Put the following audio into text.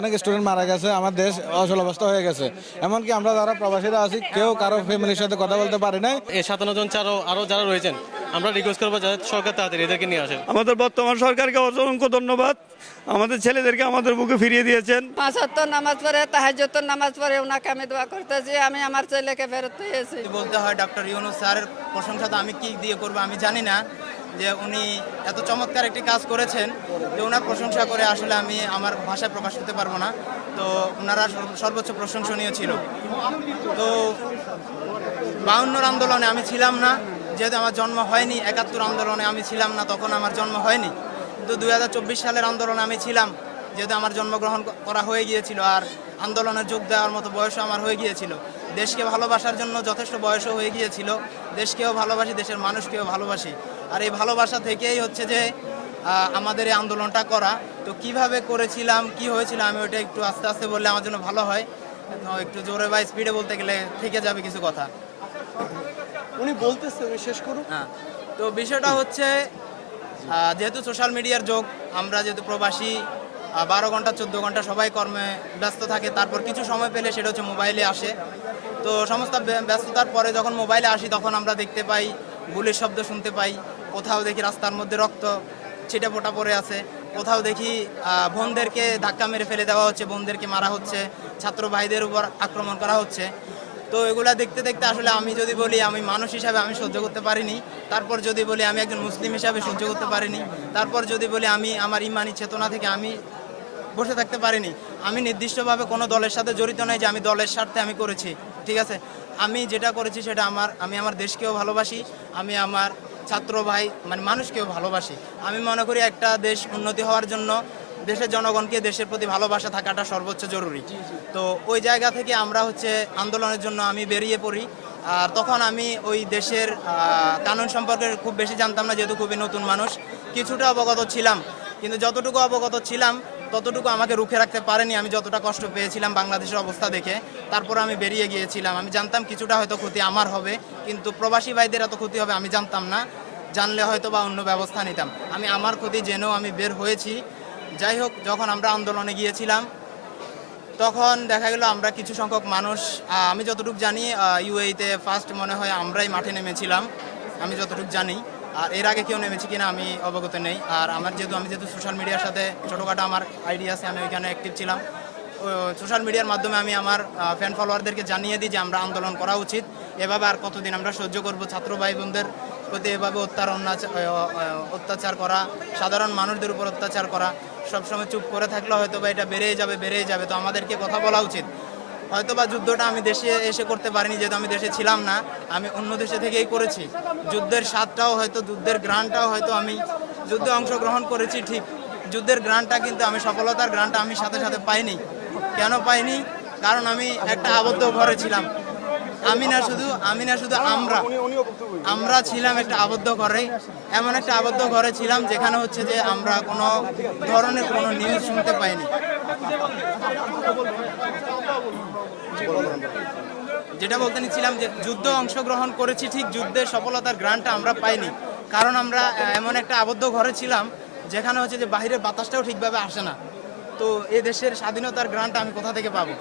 অনেক স্টুডেন্ট মারা গেছে আমার দেশ অচল অবস্থা হয়ে গেছে। এমনকি আমরা যারা প্রবাসীরা আছি কেউ কারও ফ্যামিলির সাথে কথা বলতে পারি নাই। এই সাতান্ন জন ছাড়াও আরও যারা রয়েছেন আমরা রিকোয়েস্ট করব যাতে সরকার তাড়াতাড়ি এদেরকে নিয়ে আসেন। আমাদের বর্তমান সরকারকে অসংখ্য ধন্যবাদ। আমাদের ছেলেদেরকে আমাদের বুকে ফিরিয়ে দিয়েছেন। পাঁচ নামাজ পড়ে তাহাজ্জুদের নামাজ পড়ে ওনাকে আমি দোয়া করতেছি আমি আমার ছেলেকে ফেরত পেয়েছি। বলতে হয় ডক্টর ইউনুস স্যারের প্রশংসা তো আমি কি দিয়ে করব আমি জানি না। যে উনি এত চমৎকার একটি কাজ করেছেন যে ওনার প্রশংসা করে আসলে আমি আমার ভাষায় প্রকাশ করতে পারব না। তো ওনারা সর্বোচ্চ প্রশংসনীয় ছিল। তো বাউন্নর আন্দোলনে আমি ছিলাম না। যেহেতু আমার জন্ম হয়নি, একাত্তর আন্দোলনে আমি ছিলাম না, তখন আমার জন্ম হয়নি। কিন্তু দু হাজার চব্বিশ সালের আন্দোলনে আমি ছিলাম। যেহেতু আমার জন্মগ্রহণ করা হয়ে গিয়েছিল আর আন্দোলনে যোগ দেওয়ার মতো বয়সও আমার হয়ে গিয়েছিল। দেশকে ভালোবাসার জন্য যথেষ্ট বয়সও হয়ে গিয়েছিল। দেশকেও ভালোবাসি দেশের মানুষকেও ভালোবাসি। আর এই ভালোবাসা থেকেই হচ্ছে যে আমাদের এই আন্দোলনটা করা। তো কীভাবে করেছিলাম কি হয়েছিল আমি ওইটা একটু আস্তে আস্তে বললে আমার জন্য ভালো হয়। একটু জোরে বা স্পিডে বলতে গেলে থেকে যাবে কিছু কথা। উনি বলতেছে শেষ করুন হ্যাঁ। তো বিষয়টা হচ্ছে যেহেতু সোশ্যাল মিডিয়ার যোগ আমরা যেহেতু প্রবাসী বারো ঘণ্টা, চোদ্দ ঘণ্টা সবাই কর্মে ব্যস্ত থাকে। তারপর কিছু সময় পেলে সেটা হচ্ছে মোবাইলে আসে। তো সমস্ত ব্যস্ততার পরে যখন মোবাইলে আসি, তখন আমরা দেখতে পাই গুলির শব্দ শুনতে পাই। কোথাও দেখি রাস্তার মধ্যে রক্ত ছিটে ফোটা পড়ে আছে। কোথাও দেখি বোনদেরকে ধাক্কা মেরে ফেলে দেওয়া হচ্ছে বোনদেরকে মারা হচ্ছে, ছাত্র ভাইদের উপর আক্রমণ করা হচ্ছে। তো এগুলা দেখতে দেখতে আসলে আমি যদি বলি, আমি মানুষ হিসাবে আমি সহ্য করতে পারিনি। তারপর যদি বলি, আমি একজন মুসলিম হিসাবে সহ্য করতে পারিনি। তারপর যদি বলি, আমি, আমার ইমানি চেতনা থেকে আমি বসে থাকতে পারিনি। আমি নির্দিষ্টভাবে কোনো দলের সাথে জড়িত নই যে আমি দলের স্বার্থে আমি করেছি ঠিক আছে? আমি যেটা করেছি সেটা আমার আমি আমার দেশকেও ভালোবাসি আমি আমার ছাত্র ভাই মানে মানুষকেও ভালোবাসি। আমি মনে করি একটা দেশ উন্নতি হওয়ার জন্য দেশের জনগণকে দেশের প্রতি ভালোবাসা থাকাটা সর্বোচ্চ জরুরি। তো ওই জায়গা থেকে আমরা হচ্ছে আন্দোলনের জন্য আমি বেরিয়ে পড়ি। আর তখন আমি ওই দেশের কানুন সম্পর্কে খুব বেশি জানতাম না যেহেতু খুবই নতুন মানুষ। কিছুটা অবগত ছিলাম কিন্তু যতটুকু অবগত ছিলাম ততটুকু আমাকে রুখে রাখতে পারেনি। আমি যতটা কষ্ট পেয়েছিলাম বাংলাদেশের অবস্থা দেখে, তারপর আমি বেরিয়ে গিয়েছিলাম। আমি জানতাম কিছুটা হয়তো ক্ষতি আমার হবে, কিন্তু প্রবাসী ভাইদের এত ক্ষতি হবে আমি জানতাম না। জানলে হয়তো বা অন্য ব্যবস্থা নিতাম। আমি আমার ক্ষতি জেনেও আমি বের হয়েছি। যাই হোক, যখন আমরা আন্দোলনে গিয়েছিলাম, তখন দেখা গেল আমরা কিছু সংখ্যক মানুষ আমি যতটুকু জানি ইউএইতে ফার্স্ট মনে হয় আমরাই মাঠে নেমেছিলাম। আমি যতটুকু জানি। আর এর আগে কেউ নেমেছি কিনা আমি অবগত নেই। আর আমার যেহেতু, আমি যেহেতু সোশ্যাল মিডিয়ার সাথে ছোটোখাটো আমার আইডিয়া আছে, আমি ওইখানে অ্যাক্টিভ ছিলাম। সোশ্যাল মিডিয়ার মাধ্যমে আমি আমার ফ্যান ফলোয়ারদেরকে জানিয়ে দিই যে আমরা আন্দোলন করা উচিত। এভাবে আর কতদিন আমরা সহ্য করব? ছাত্র ভাই বোনদের প্রতি এভাবে অত্যাচার অত্যাচার করা, সাধারণ মানুষদের উপর অত্যাচার করা, সবসময় চুপ করে থাকলে হয়তো বা এটা বেড়েই যাবে বেড়েই যাবে। তো আমাদেরকে কথা বলা উচিত। হয়তো বা যুদ্ধটা আমি দেশে এসে করতে পারিনি, যেহেতু আমি দেশে ছিলাম না, আমি অন্য দেশে থেকেই করেছি। যুদ্ধের স্বাদটাও হয়তো, যুদ্ধের গ্রানটাও হয়তো আমি যুদ্ধে অংশগ্রহণ করেছি, ঠিক। যুদ্ধের গ্রানটা কিন্তু আমি, সফলতার গ্রানটা আমি সাথে সাথে পাইনি। কেন পাইনি? কারণ আমি একটা আবদ্ধ ঘরে ছিলাম। আমি না শুধু, আমি না শুধু আমরা। আমরা ছিলাম একটা আবদ্ধ ঘরে। এমন একটা আবদ্ধ ঘরে ছিলাম, যেখানে হচ্ছে যে আমরা কোনো ধরনের কোনো নিউজ শুনতে পাইনি। যেটা বলতে নিচ্ছিলাম যে যুদ্ধ অংশগ্রহণ করেছি, ঠিক যুদ্ধের সফলতার গ্রান্টটা আমরা পাইনি। কারণ আমরা এমন একটা আবদ্ধ ঘরে ছিলাম, যেখানে হচ্ছে যে বাহিরের বাতাসটাও ঠিকভাবে আসে না। তো এ দেশের স্বাধীনতার গ্রান্ট আমি কোথা থেকে পাবো?